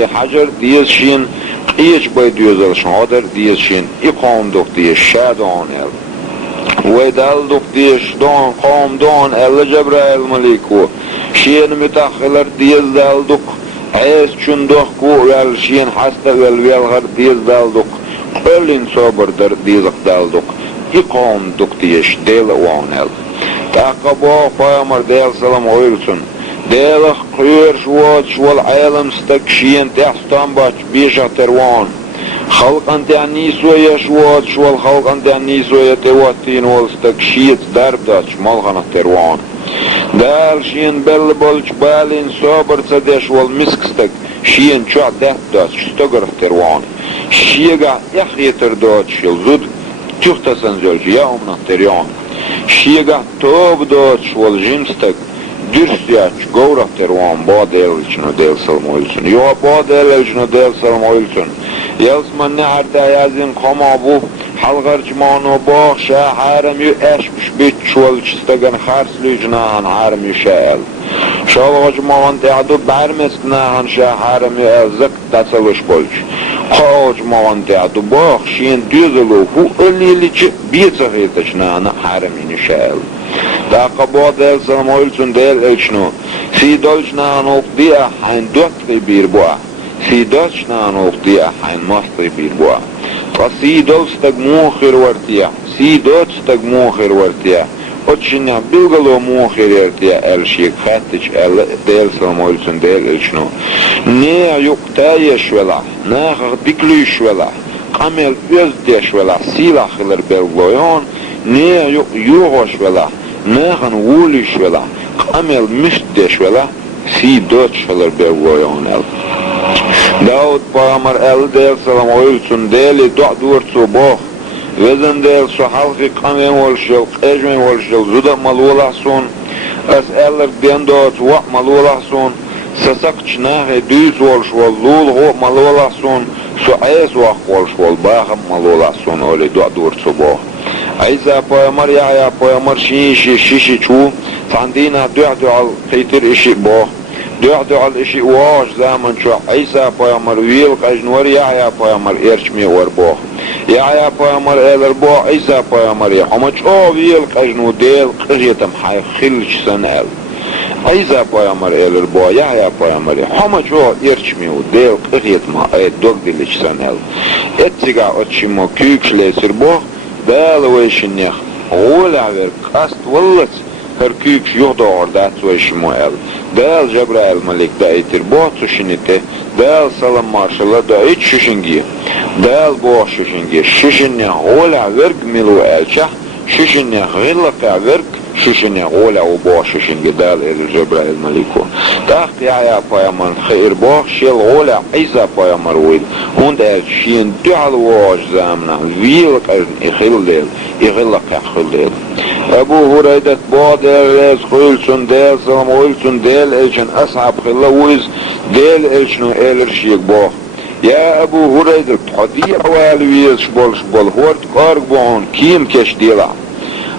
حجر ديز شين قيش بيد يوزل شهادر ديز شين إقام دوك ديز شادون ويدال دوك ديز دون قام دون جبرائيل مليكو شين متأخلر ديز دال دوك عيس چون دوك ويال شين حستا ويالغر ديز دال دوك قلين صبر در ديزق دال دوك إقام دوك ديز ديل وانل تاقبو فامر ديل سلام ويلسون ديلخ قير شوال عالم ستكشين تحستان باش بيشا تروان خلق انت عني سوية شوال خلق انت عني سوية تواتين والستكشيت درب داش مالغنا تروان دال شين بل بولش بالين صابر تدش والمسكستك شين شع ده داش استقر تروان شيقع يخيتر داش يلزود تخت سنزلج يومنا تريان شيقع توب داش والجمستك Dürstjaç govrak tervan badel içine del salmoilsun. Yo badel içine del salmoilsun. Yalsman ne harda yazın kama bu halgarcmano bağ şaharım yu eşmiş bit çuval çistagan harslücnahan harım yu şael. Şalgacmavan teadu bermesnahan şaharım yu ezzik tasalış bolç. Qawcmavan teadu bağ şiyen düzülü hu ölilici bir zahirtaçnahan harım yu şael. تاقبوا ديل سلمويلسون ديل اشنو في دوشنا نوقديا حين دوتري بيربوا في دوشنا نوقديا حين مصري بيربوا فسي دوستك موخر ورتيا سي دوستك موخر ورتيا اتشنا بلغلو موخر ورتيا الشيك خاتش ديل سلمويلسون ديل اشنو نيا يقتايش ولا ناخر بكليش ولا قامل يزديش ولا سيلا خلر بلغلويون نيا يوغوش ولا ناخن ووليش ولا قامل مشتش ولا في دوتش فلر بيغويون داود بامر ديل سلام ويلسون ديلي دور صباح وزن ديل سو حلقي قامين والشل قاجمين والشل زودا ملولا سون اسألر دين دوت وق ملولا سون سسقش ناخي دوز والش واللول هو ملولا سون سو عيس وق والش والباخم ملولا سون ولي دور صباح عيسى بامر يا بامر شيشي شو فعندنا دعدو على خيتر اشي باه دعدو على اشي واش زمن شو عيسى بامر ويل قجنور يا بامر ارشمي ورباه يا بامر الرباه عيسى بامر يا حمج او ويل قجنو ديل قريتم حي خلش سنال عيسى بامر الرباه يا بامر حمج او ارشمي وديل قريتم دوق ديلش سنال اتسيغا اتشمو كيكش ليسر باه بالويشنيخ غولع ورك قاست ولت هركيكش يغدور دات ويشموال دال جبرائيل ملك دايتر بوتو شنيته دال سلام مارشالله دايت ششنجي دال بوح ششنجي ششنيخ غولع ورك ملو الشح ششنيخ غلق ورك ششنيخ غولع وبوح ششنجي دال جبرائيل ملكو تحت يا بايمان خير بوح شيل غولع عيسى بايمر ويل هون دال شين دعال واج زامنا ويلك يخيل ديل يغلق يخيل ديل ابو هريرة بادر ليز خيلسون ديل سلام ويلسون ديل الشن اصعب خلا ويز ديل الشنو الرشيك بوح يا ابو هريرة تحدي اوالويز شبول هورت قارق بوهون كيم كش ديلا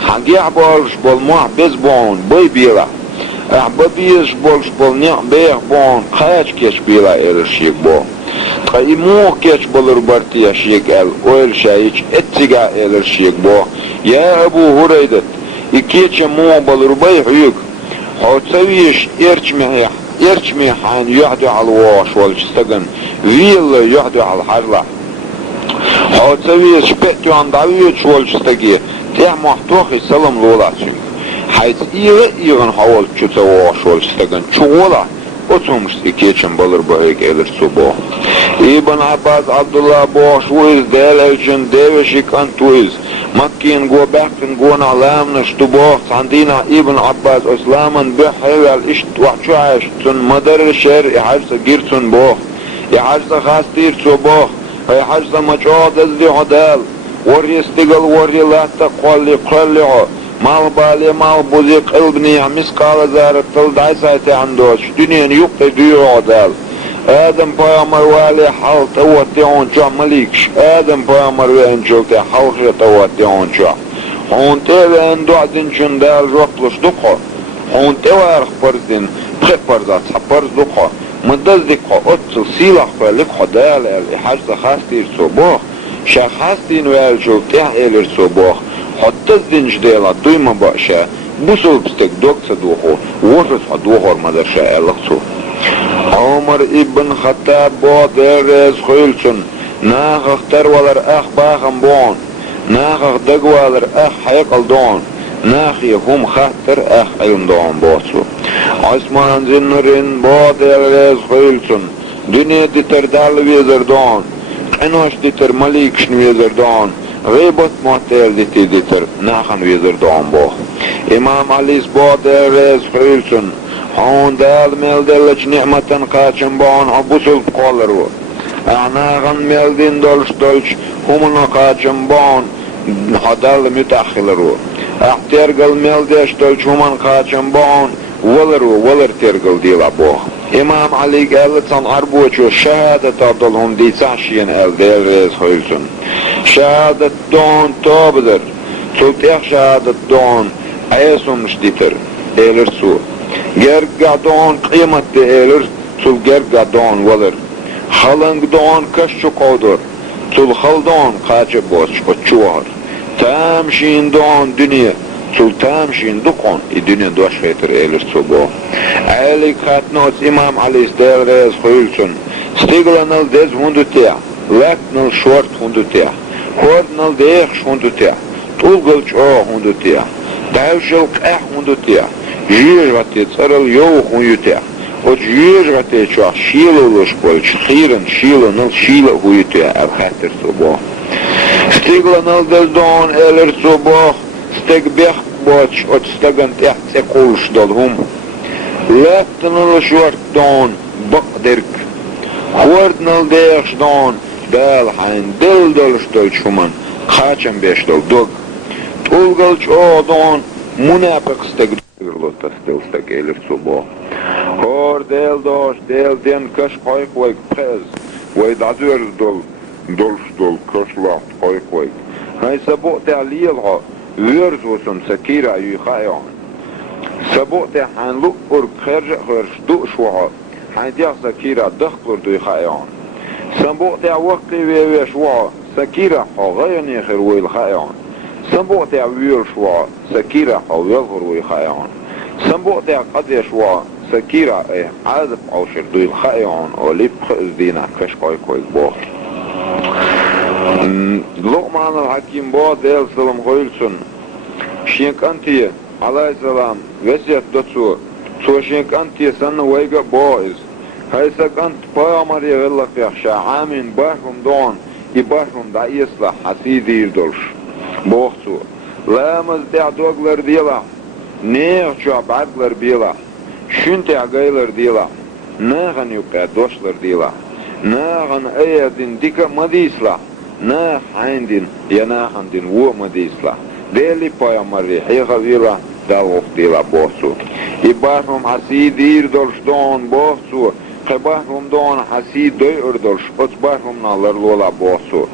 حقي عبالش بول محبز بون بي بيلا احبابيش بول نيق بيخ بون قاش كش بيلا الشيك بو قايمو كش بول ربارتيا شيك اويل شايش اتسيقا الشيك بو يا ابو هريرة اكيش مو بول رباي حيوك حوتسويش ارچمي حان يحدو على الواش والجستقن ويل يحدو على الحرلة حوتسويش بيتو عن دعويش والجستقية تيح محتوخي سلام لولاتشم حيث إيغن حوال چوتواش والجستقن چوغولا اتومش اكيشن بلر بهيك الر صباح ابن عباس عبدالله باش ويز ديل الجن ديوشي كانت ويز مكين جو بحكن جو نعلام نشتباح عندنا ابن عباس اسلاما بحيوال اشت وحشو عشتن مدر الشهر يحجز جيرتن باح يحجز خاستير صباح يحجز مجاد ازلي عدال وري استقل وري لا تقولي قلعه مال بالي مال بوزي قلبني مسقال زارت تل دايسايتي عندوش دنيا يقطي ديو عدال آدم بيامر والي حال تواتيون شا مليكش آدم بيامر وين شلتي حالش تواتيون شا هونتي وين دعدن شندال رقلش دقا هونتي وارخ بردن بخي برزات حبرز دقا مدزدك قطل سيلح فلك خدال الحجز خاستير صباح شخاستين والجو تحيل الصباح حتزدين جديلا دوما باشا بوصل بستك دوك صدوخو وفت حدوخور مدرشا الخصو عمر ابن خطاب بود رز خيلسون ناخ اختر ولر اخ باخم بون ناخ دق ولر اخ حيقل دون ناخي هم خطر اخ علم دون بوصو عثمان زنرين بود رز خيلسون دنيا ديتر دال ويزر دون انوش ديتر مليكشن ويزر دون غيبت معتل ديتر ناخن ويزر دون بو امام عليس بود رز خيلسون هون دال ملدلج نعمة قاچن بون عبوسل بقولرو اعناغن ملدين دولش همنا قاچن بون حدال متأخلرو احترقل ملدش دولش همن قاچن بون ولر ترقل ديلا بو امام علي قالتن اربوچو شهادة عبدالهم دي تحشين ديل ريز خيلسون شهادة دون توبدر تلتيخ شهادة دون عيسو مش ديتر ايلرسو گرگا دون قیمت ده ایلر تل گرگا دون ولر خلنگ دون کشچو قودر تل خل دون قاچه بوش قچوهر تامشین دون دنیا تل تامشین دقون ای دنیا دوش خیتر ایلر صبو ایلی خاتنوز امام علیس دیل ریز خیلسون ستیگلنل دز هندو تیا لکنل شورت هندو تیا خوردنل دیخش هندو تیا تولگلچ او هندو تیا دایوشل قح هندو تیا جيجغتي تصرل يوخون يتع وج جيجغتي شوح شيلو لشبولش خيرن شيلو نل شيلو هو يتع الخاتر صباح ستيقل نل دلدون الر صباح ستيق بيخ بوش وتستيقن تحت سيقولش دلهم لفت نل شورت دون بقدرك خورد نل ديخش دون دال حين دلش دلش همان خاچم بيش دل دوغ تولغلش او دون منافق ستيق Lota stilsta geiler صباح هور ديل دوش ديل دين كش قايق ويك بخز ويد عزور دولش دول كش لاحت قايق ويك هاي سبوق تعليلها ويرز وسن سكيرا يخايان سبوق تعان لوك ورق خرج دوق شوها هاي ديا سكيرا دخلر دو يخايان سبوق تع وقتي ويوي شوها سكيرا حاغيان يخر ويلخايان سنبوق تاع ويل شوا سكيرة او يظهر ويخايعون سنبوق تاع قد يشوا سكيرة ايه عازف او شردو يخايعون او ليب خئز دينا كش قاي كويك بوخ لقمان الحكيم بو ديل سلام غيلسون شينك انتي عليه السلام وسيت دوتسو سو شينك انتي سن ويقا بوئز هايسك انت بايامر يغلق يخشى عامين باشهم دون يباشهم دا يصلح حسيدي يردولش بوخسو لامز تاع دوغلر ديلا نيغ شو عبادلر بيلا شن تاع غيلر ديلا ناغن يبقى دوشلر ديلا ناغن ايدين ديكا مديسلا ناغ عندين يناغن دين وو مديسلا ديلي بايا مري حيغا ديلا دالوخ ديلا بوخسو يباهم حسيد يردولش دون بوخسو قباهم دون حسيد دوي اردولش اتباهم نالر لولا بوخسو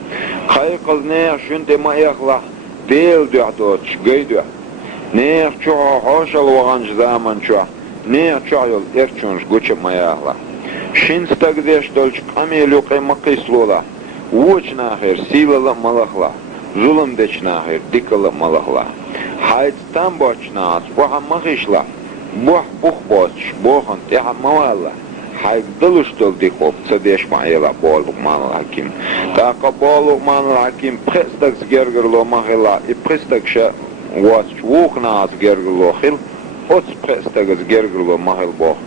خايقز نيغ شنتي ما يخلح ديل دوحدوش قيدوح نيغ چوها حوشل وغنج زامن چوح نيغ چوحيول ارچونش گوچه ما يخلح شنستاق ديش دولش قميلو قيمة قيسلولا ووچ ناخير سيلة ملخلا ظلم ديش ناخير ديكلا ملخلا حايت تام بوچ ناس بوحا مخيشلا بوح بوخ بوچ بوخن تيحا موالا حيك دلوش دل ديخوب تسديش معيلا بول لقمان الحكيم تاقا بول لقمان الحكيم بخستك سجرگر لو مخيلا ابخستك شا واتش ووخ ناس جرگر لو خيل اوتس بخستك سجرگر لو مخيل بوخ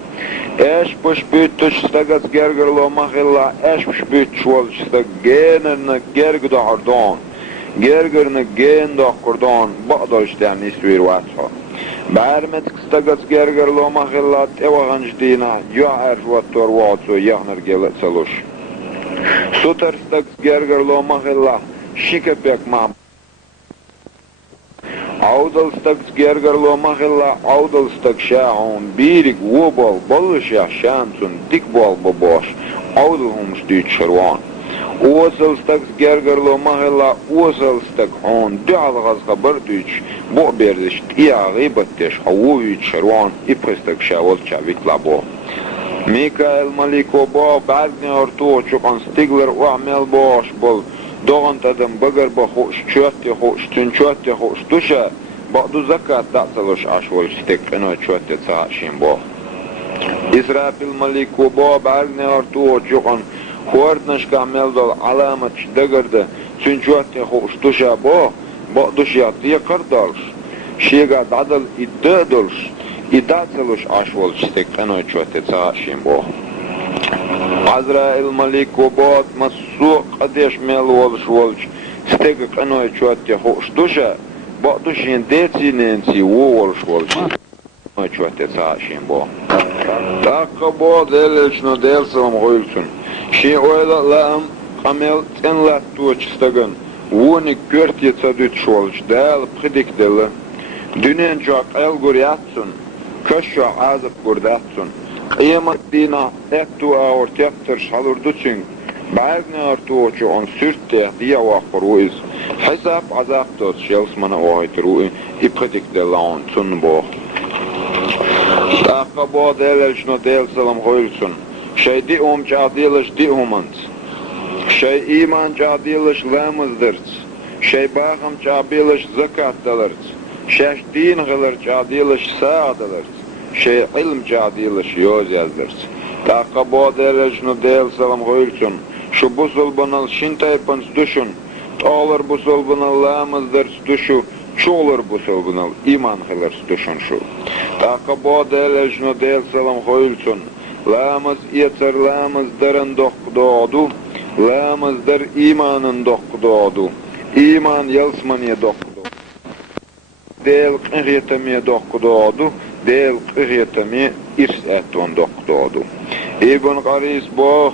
اش بش بيتش ستك سجرگر لو مخيلا اش بش بيتشوال ستك جينر جرگر دا عردون جرگر نجين دا قردون بقدرش تعني سوير واتشا بعرمتك ستقص جرجر لو مخلات اوغنج دينا يعرف واتور واتسو يغنر جلت سلوش سوتر ستقص جرجر لو مخلا شيكا بيك مام عودل ستقص جرجر لو مخلا عودل ستق شاعون بيرك وبال بلش يا شامسون ديك بال بباش عودل هم شديد شروان اوصل ستك جرجر لو مهلا اوصل ستك هون دعال غاز خبردوش بو بيردش تيا غيبتش حوويت شروان ابخستك شاول شاويت لابو Mikael Maliko bo bagni ortu çukan stigler o amel boş bol doğan tadım bagar bo hoş çötte hoş tün çötte hoş duşa ba'du zakat da'taloş aşvol stekno çötte saşin bo İsrafil Maliko bo bagni ortu çukan Хуарднашка амелдол аламат дагырды чүнчуатте хоштуша бо бадушят якардалш шега дадал иддадалш идацалуш ашвол стек каной чуатте цаашим бо Азраил Малик бо масу қадеш мел волш волч стек каной чуатте хоштуша бадушин дециненси волш волч чуатте цаашим бо Такка бо делечно делсам гойлсун Şi oylalam amel tenlat tuğçıstagın Vunik görtiyetsa dütşolç Dal predikdeli Dünen çok el guryatsın Köşşo azıp gurdatsın Kıyamat dina ettu ağır teptir şalurduçın Bağne artuğuçu on sürtte diya vakır uiz Hesap azap tut şelsmana oğaytır uiz I predikdeli on tun boğ Takka boğ delelşno del salam goylsun Şey diğum cadilış diğumant. Şey iman cadilış lamızdırç. Şey bağım cadilış zakat dalırç. Şey din gılır cadilış sağdalırç. Şey ilm cadilış yoz yazdırç. Takka bu delejnu del salam goylsun. Şu busul banal şintaypans düşün. Olur busul banal lamızdırç düşü. Çoğulur busul banal iman gılırç düşün şu. Takka bu delejnu del salam goylsun. Lamız yeter lamız darın doğdu, lamız dar imanın doğdu, iman yalsmaniye doğdu. Del qıhiyetamiye doğdu, del qıhiyetamiye irs etton doğdu. İbn Qaris bu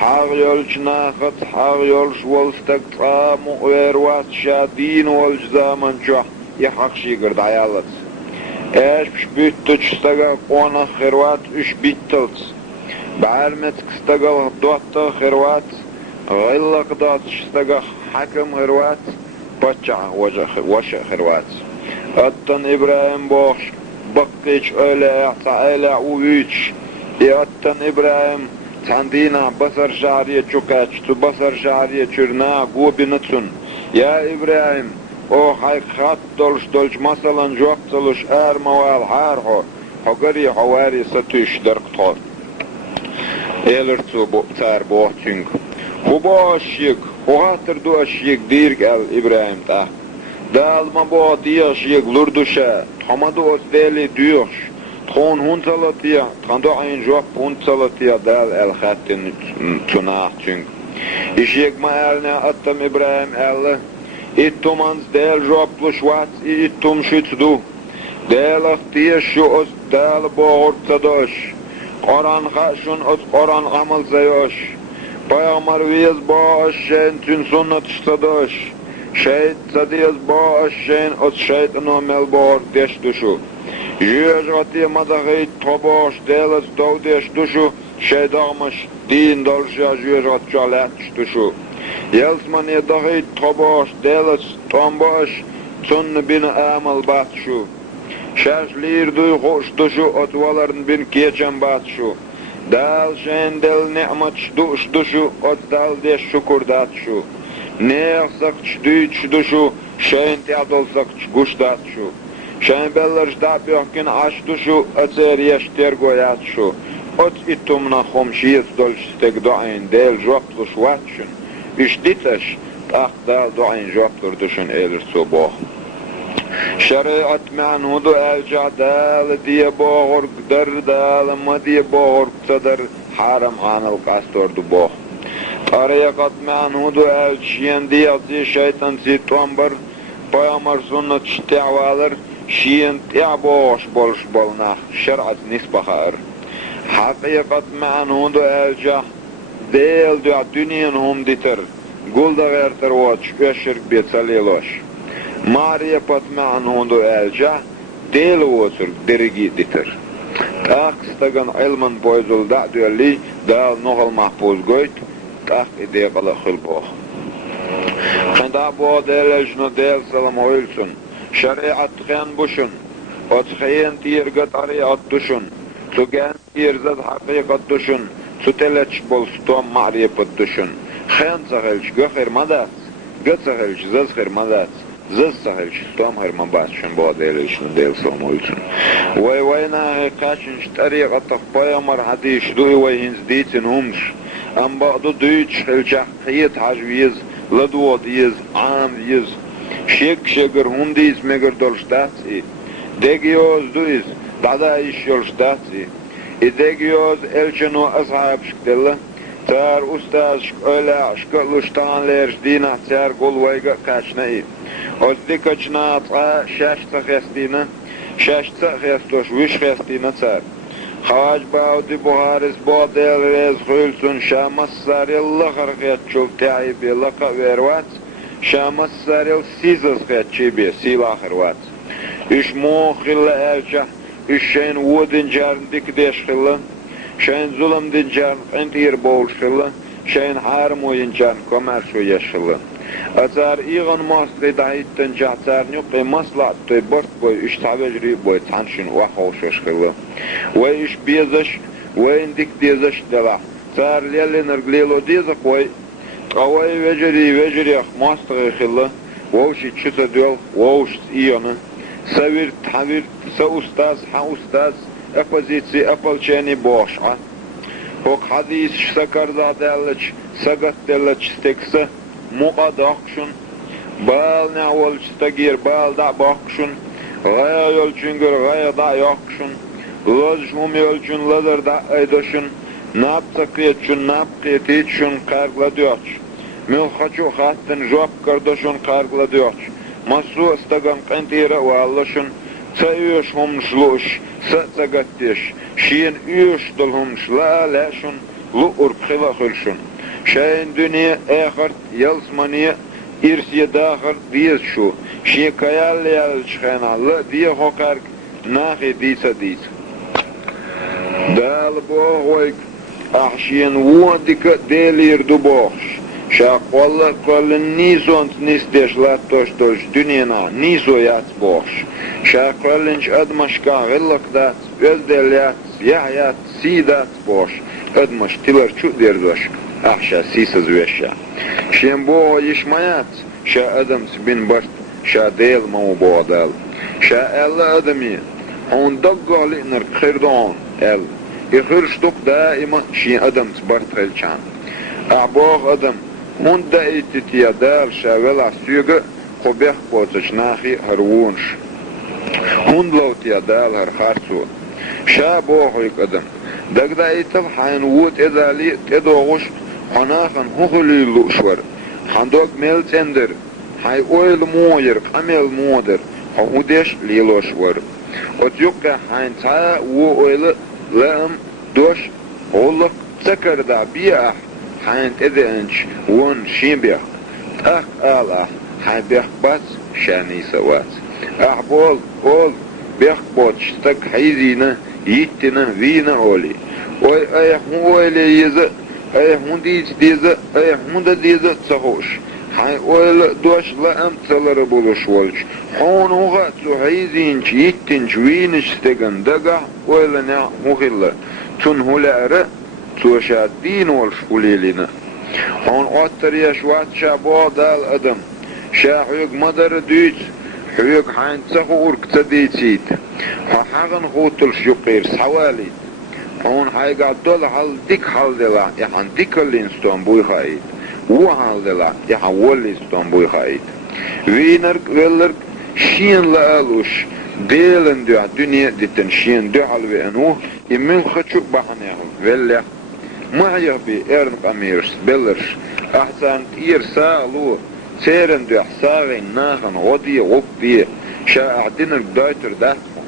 haq yolç naqat, haq yolç volstak tamu ervat şadin olç zaman çoğ, haq şigird ayalat. Eş büttü çıstaga ona xirvat üç bittils. Ba'almet kıstaga dotta xirvat, gıllak dat çıstaga hakim xirvat, paça vaşa xirvat. Attan İbrahim boş, bakkiç öyle ta'ala uviç. Attan İbrahim tandina basar jariye çukaçtı, basar jariye çürna gubinatsun. Ya İbrahim, o hakikat dolş masalan cevap çalış maval harho hagari havari satüş derktor elertsu bu tar boğçing hubo aşık huatır du aşık dirg el İbrahim ta dalma bo diya aşık lurduşa tamadu os deli düş ton hunsalatiya tando ayın cevap hunsalatiya dal el hattin tunah çing işyek ma eline attam İbrahim el İttumans del joplu şvat ittum şütdu. Del aftiye şu os del boğurtsadoş. Koran haşun os koran amal zayoş. Peygamber viz boğaş şeyin tün sünnet ştadoş. Şehit zadiyaz boğaş şeyin os şeytan omel boğur deş duşu. Yüz gati madagit toboş delas doğdeş duşu. Şeydağmış din dolşa yüz gat çalet duşu. Yalsmaniye dahi toboş, delas, tomboş, sunnu bin amal batşu. Şaşlir duy hoş duşu, otvaların bin keçen batşu. Dal şen del ni'mat duş duşu, ot dal deş şukur datşu. Neğsak çdüç duşu, şen teadolsak çguş datşu. Şen beller jdabyokkin aş duşu, acer yeşter goyatşu. Ot itumna homşiyet dolşstek doayn del joplu şvatşun. İşditaş, taqda duayn joptur düşün elir soboh. Şeriat menhudu el-cadal diye boğur dardal, ma diye boğur ksadar haram hanıl kastordu boh. Tariqat menhudu el-şiyen diye şeytan zitvanbar, payamar sünnet şti'valar, şiyen ti'boş bolş bolnaq, şeriat nisbahar. Haqiqat menhudu el-jah, del dünyen hum ditir, gulda verter oç, öşirk betaliloş. Marifat ma'nundu elca, del oçur, dergi ditir. Taqstagan ilman boyzul da'düli, dal noğal mahpuz goyt, taq ideqala xilboh. Qanda bu delejnu del salam oylsun, şariat qen buşun, ot xeyen tiyergat ariyat duşun, tugen إرزاد حقيقة دشن ستلتش بولستوم معرفة دشن خان سهلش غير مدات قد سهلش زز خير مدات زز سهلش ستوم خير مباشن بوديلش نديل سومولتن وينا كاشنش طريقة تخبايا مرحديش دوي ويهنز ديتن همش أم بعضو دويتش خلجح خيط حجويز لدو ديز عام ديز شيك شجر هم ديز مگر دولش داتسي ديجيوز دويز دادا ايش يولش داتسي إديجيوز إلشنو أصحاب شكتلا تار أستاذ شكولا شكلوش تان ليرش دينا تار قول ويقا كاشنا أصدقائنا شاش تخيستينا شاش تخيستوش ويش خيستينا تار خواج باودي بوهارس بوديل ريز خيلسون شامس ساريل لخر خيتشول تعي بي لقا ويروات شامس ساريل سيزس خيتشي بي سيل آخر وات إش مو خلا ألشا إش شين ودن جارن ديك ديش خلا شين ظلم دين جارن انتير بول خلا شين حارمو ينجارن كومرشو يشخلا أتار إيغان ماستري دعيتن جعتار نيوقي مصلع توي برت بوي إش تعبجري بوي تحنشن وحوشش خلا وإش بيزش وين ديك ديزش دلع تار ليلي نرقليلو ديزق وي قوي وجري ماستري خلا ووشي تشتا دول ووش إيانا سوير تحوير سأستاذ حاستاذ أبوزيتسي أبلشاني بوشعة هوك حديث سكر دادلج سقط دلج ستكسة مقادقشن بال نعول ستغير بال دا باقشن غاية يلجنگر غاية دا يقشن لوز هم يلجن لدر دا ايدشن ناب تقيتشن ناب قيتيتشن قارقلا ديوش ملخچو خاتن جواب کردشن قارقلا ديوش مسو استغم قنتيرا والشن سيوش هم شلوش سأتغتش شين يوش دلهم شلا لاشن لؤر بخلا خلشن شاين دنيا آخر يلسمانية إرسية داخر ديز شو شي كيال يالشخينا لا دي خوكارك ناخي ديسا ديس دال بوغويك أحشين وودك ديلير دو بوغش شاق والله قال نيزونت نيستيش لا توش دنيانا نيزو يات بوغش شاق قالنش أدمشكا غلق دات أزدليات يحيات سيدات بوغش أدمش تلر شو ديردوش أحشا سيسا زويشا شين بوغو يشمايات شا أدمس بن برت شا ديل مو بوغدال شا ألا أدمي هون دقو لئنر خيردون أل يخرش دق دائما شين أدمس برت خلشان أعبوغ أدم هون دائتتيا دار شاولا سيوغ قبيح بوتش ناخي هرونش هون لوتيا دال هر خارسو شا بوغويك أدم دق دائتل حين ووت إذالي تدوغوش حناخن هخلي لؤشور حندوغ ميل تندر حي اويل موير قميل مودر هودش ليلوشور وتيوكا حين تا و اويل لام دوش غلق تكر دا بيح حين تدنش ون شيبيح اخ آلا حين بيح بات شاني سوات احبول اول بيح بوتش تك حيزينا يتنا فينا اولي اوي ايح مويلي يزا ايه هوندا ديزا تسخوش حي اويل دوش لأم تلر بولوش والش حون هوغا تحيزينش يتنش وينش ستغن دقا اويل نع مخلا تن هولا ارى توشا دين والش قليلنا حون اوتر يشوات شابو دال ادم شا حيوك مدر دويت حيوك حين تسخو ارك تديتيت حاغن خوتلش يقير سحواليت هون حاجة دول حال ديك حال دلا يحن ديك اللينستون بوي خايد و حال دلا يحن وليستون بوي خايد وينرك ولرك شين لالوش ديلن دو الدنيا ديتن شين دو حلوي انو يمين خطشوك بحنيه ولي ما يغبي ارنق اميرس بلرش احسان تير سالو سيرن دو احساغي ناخن غدي غبي شا اعدينك دايتر داتفون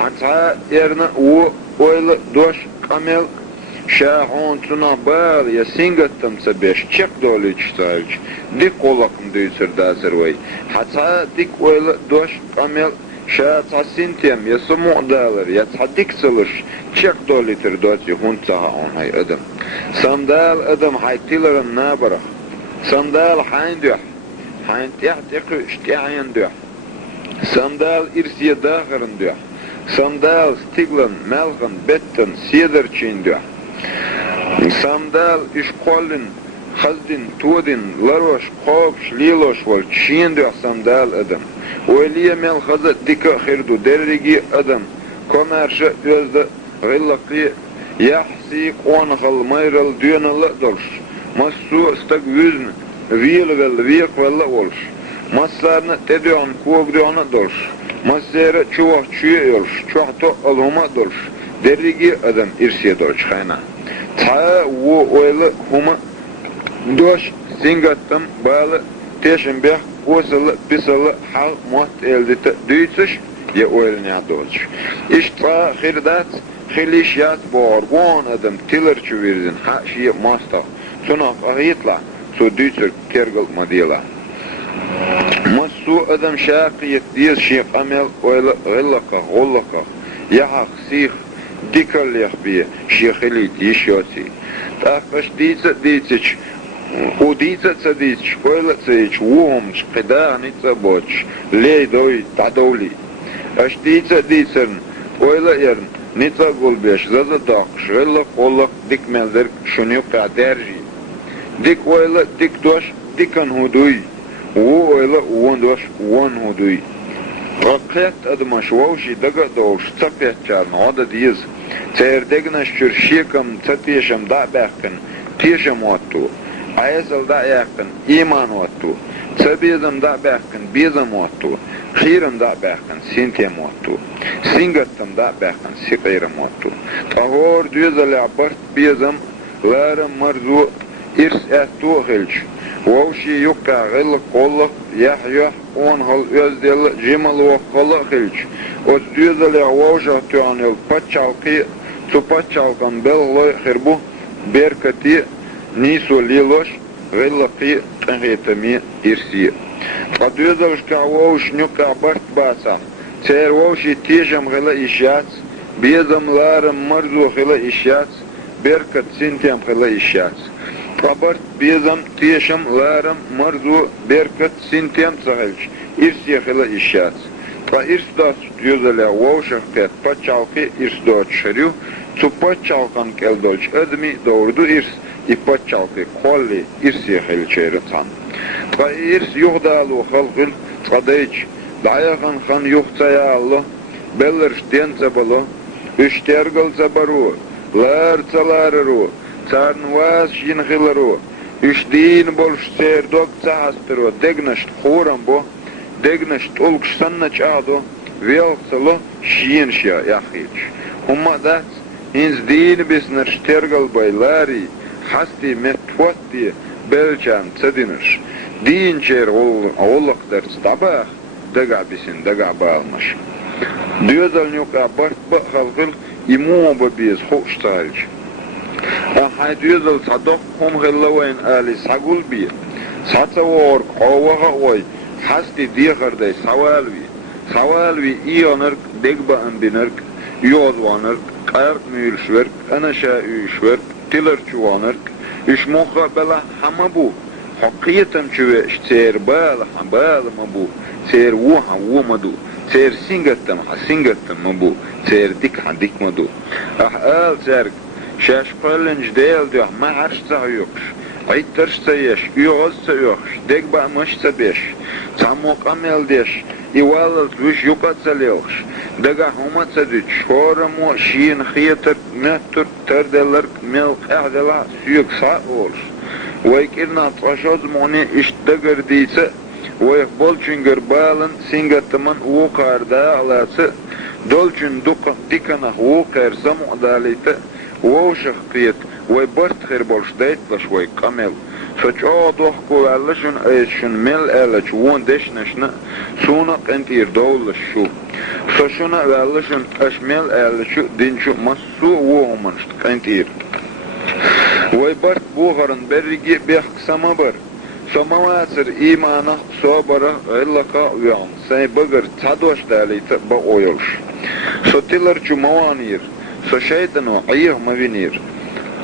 حتى ارنا و اويل دوش قمل شاهون تنا بال يا سينغتم سبيش تشك دوليش تايج ديك قولقم ديسر دازر وي حتى ديك اويل دوش قمل شا تاسينتيم يسمو دالر يا تصديق سلش تشك دوليتر دوتي هون تاها اون هاي ادم سندال ادم هاي تيلر النابرخ سندال حين دوح حين تيح تيقو اشتيعين دوح سندال ارسي داخر دوح Sandal, stiglan, melgan, betten, siederchin diyor. Sandal, işkolin, hazdin, tuodin, laroş, kopş, liloş var, çin diyor sandal adam. Oyliye melhaza dika khirdu, derrigi adam. Komerşe özde gıllakı yahsi qonhal mayral düğnalı dolş. Masu stag yüzn, viyek valla olş. Maslarını tediyon kuogdiyona dolş. Masere çuvah çüye olş. Çuhto alhuma dolş. Derrigi adam irsiye dolş khayna. Ta wo oylı huma doş singattam bağlı teşimbeh osalı pisalı hal muht eldite düytüş ya oylnya dolş. İşta khirdat khilişyat bor gon adam tiller çüvirdin ha şiye masta. Sunaf ahitla so düytür kergol madila. Masu adam şaqiyet diye şey amel oyla gıllaka gollaka ya sih dikalih bi şeyhli dişyati. Taqaş diyç Удица цадич, ойла цадич, уомш, қиданица боч, лей дой тадоли. Аштица дицерн, ойла ерн, ница гулбеш, зазадақ, шғыллық, оллық, дик мелдер, шуню қадержи. Дик ойла, дик дош, дикан худуй. У ойла, уон дош, уон худуй. Рақият адмаш, вауши, дага дош, цапят чарн, ода диз. Цердегнаш чуршикам, цатешам, да бәхкін, тешам отту. Ayasal da yakın iman ottu. Sabizm da bakın bizam ottu. Khiram da bakın sintem ottu. Singatam da bakın siqiram ottu. Tahor düzele abart bizam larım marzu irs ettu hilç. Wawshi yukka gıl qollıq yahya on hal özdel jimal wa qollıq hilç. O düzele wawsha tuanil paçalqi tupaçalqan belloy khirbu berkati Нисо лилош, гыллақи тангетами ирси. Адюзалш кавош нюка барт баса. Цер воши тежам гыла ишац, безам ларам марзу гыла ишац, беркат синтям гыла ишац. Абарт безам тежам ларам марзу беркат синтям цагалч, ирси гыла ишац. Па ирсдас дюзаля вошах кет пачалки ирсдоч шарю, цу пачалкан келдолч адми doğurdu irs. İpatçalkı kolli irsi hilçeyretan. Ta irs yuhdalu halqil tadayç. Dayahan han yuhtaya Allah. Belirş dense balo. Üştergal zabaru. Lar salaru. Tarnvaz şinhilaru. Üşdin bolş serdok zahastırı. Degnaşt xuram bo. Degnaşt olk sannaç ado. Velksalo şiinşya yahiç. Humma da ins din bisner ştergal baylari. Hasti metfuatti belcan tsadinir. Dinçer ollak ders tabah daga bisin daga balmış. Düzal nyoka bart halqil imu biz hoştalç. Aha düzal sadok hom gıllawayn ali sagul bi. Satsavor qavaha oy hasti diğerday savalvi. Savalvi iyonark degba ambinark yozwanark qarq müylşverk anaşa üyşverk Tiller çuvanırk, işmoha bela hama bu. Hakiyetem çüve ser bela ma bu. Ser vuha madu. Ser singattem ma bu. Ser dik madu. Al zerk. Şaş qalınç değil diyor. Ma arşta yokş. Aytırşta yeş. Uyozsa yokş. Degba mışsa beş. Samok amel deş. İvalaz güç yukatsa leyokş. Daga humatsa düç. Şoramu şiin xiyatır nettur terdeler melk ehdela süyük sa olur. Vaykirna taşoz moni iştagır deyse vayk bolçüngür balın singatımın uğarda alası dolçün dikana uğar samu adalite vavşak qiyat vay bart xir bolş daytlaş vay kamel Saço dohku alışın ayşın mel alaç won deşneşne sona qentir dawlaş şu. Saçona alışın aşmel alaçı dinçu masu womanşt qentir. Vay bart buğarın berrigi behksama bar. Samawasır imana sobara illaka uyan. Say bagır tadoş dalite ba oyulş. Sotilar çu mavanir. So şeytanu ayih mavinir.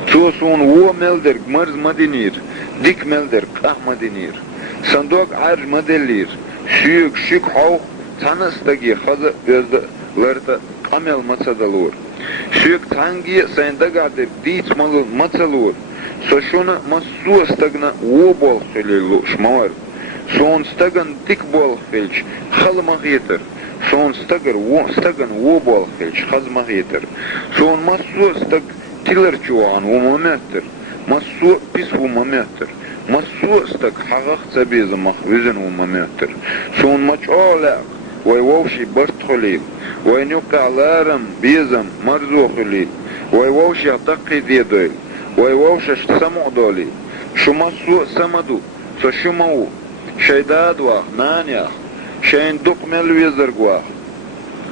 Çosun wo melder marz madinir. Dik melder kahmadinir. Sandok arj madelir. Şüyük şük hauh tanıstagi hazı gözde larda amel matsadalur. Şuyuk tangi sendagardir dit malı matsalur. So şuna masu stagna wo bol khililu shmawar. Son stagan tik bol khilch khalma ghitar. Son stagan wo bol khilch khazma ghitar. Son masu stag tiller chuan wo momentir. Masu pis wo momentir. Masu stag hagaq sabiz makhwizan wo momentir. Son mach ola ويوشي برتخليل وينوقع لارم بيزم مرزو خليل ويوشي يعتقي ديدويل ويوشي سمع دولي شو مسوء سمدو سو شو مو شيداد واخ نانياخ شين دوق ملويزر واخ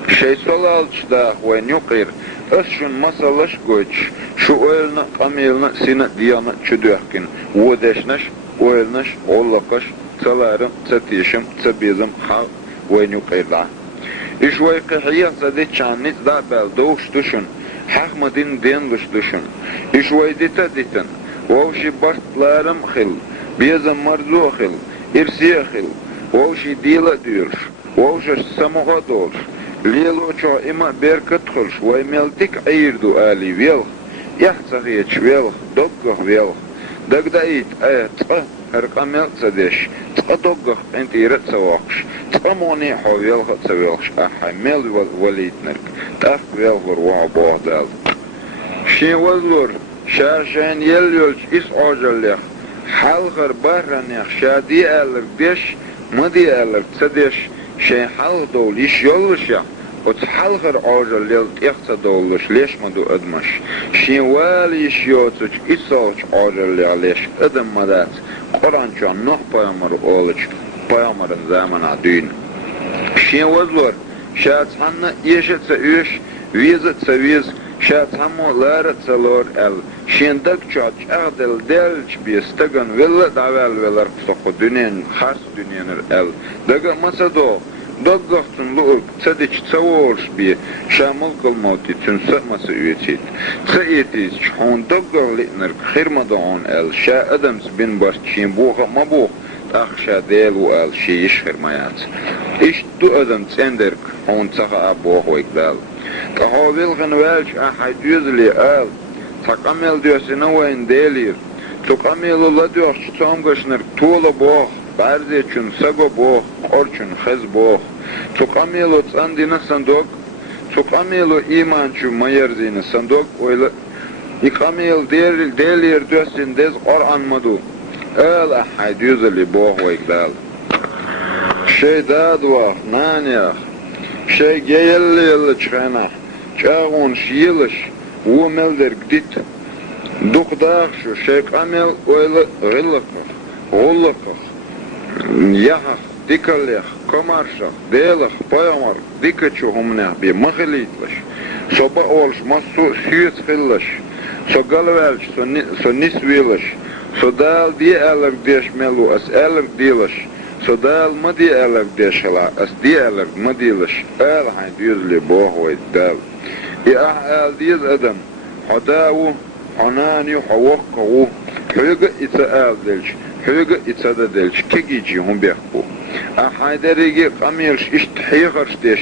شي سولالش داخ وينوقير أشون مسالش قوش شو أولنا قميلنا سينا ديانا چدوحكين ودشنش أولنش أولقش تلارم تتيشم تبيزم خاق وينوقير إشوي قحية زدي چانيت دا بلدوش دشن حق مدين دينلش دشن إشوي ديتا ديتن ووشي برطلارم خل بيزم مرزو خل إرسي خل ووشي ديلا ديرش ووشش سموغا دولش ليلو چو إما بركت خلش ويميلتك عيردو آلي ويلخ يحتغيتش ويلخ دقخ ويلخ دقدايت تقه هرقامل تدش تقدقخ انت يرد سواقش تقموني حويلخ تسويلخش أحمل وليتنك تأخ ويلغر وعبوه دال شين وزلور شاشين يليولش إس عجليخ حلغر بهرانيخ شادي ألر ديش مدي ألر تدش شين حلغ دول إش يولشيخ وتحلغر عجل ليلت إختا دولش ليش مدو أدمش شين واليش يوتش إسالش عجل ليش أدم مدات قرآن چون نوح پیامر اولش پیامرن زمان عدین شین وزلور شاید حنا ایشت سویش ویزت سویز شاید همو لارت سلور ال شین دک چاچ اغدل دلچ بیستگن ولا دعوال ولر قصق دنین خاص دنینر ال دگه مسدو دقختن لوك تدش تصورش بي شامل قلموتي تنسق مسا يوتيت تسايتيز شحون دقر لئنر خير مدعون ال شا ادمس بين باشتشين بوغا مبوغ تاخشا ديل وال شي يشخر ميات ايش دو ادم تسندرك هون تخا ابوغ ويقدال كهوويل غنوالش احاي دوزلي ال تقامل ديوسينا وين ديلير تقامل الله ديوش تامغشنر طول بوغ بعضی چون سگو بوخ، قرچون خز بوخ. تقامیلو تاندینا صندوق، تقامیلو ایمان چون مایرزین صندوق ویل. یکامیل دیلیر دوستین دز قرآن مدو. ال احادیوزلی بوخ ویکدال. شی داد واخ نانیاخ. شی گیلی چخنا. چاغون شیلش و ملدر گدیت. دقداخشو شی کامیل ویل غلق. Яхах, дикалех, комаршах, делах, поямар, дикачу гумнях би махилитлаш. Соба олш массу сюец хиллаш. Со галвелш, со нисвилаш. Со дал ди элер деш мелу, ас элер дилаш. Со дал мади элер дешала, ас ди элер мадилаш. Эл хайн дюзли бог вайд дал. И ах эл диз адам. Хадаву, حناني وحوقه حوغ إتساءل دلش حوغ إتساءل دلش كيجي هم بيحكو أحايدريجي قميرش إشتحيغرش ديش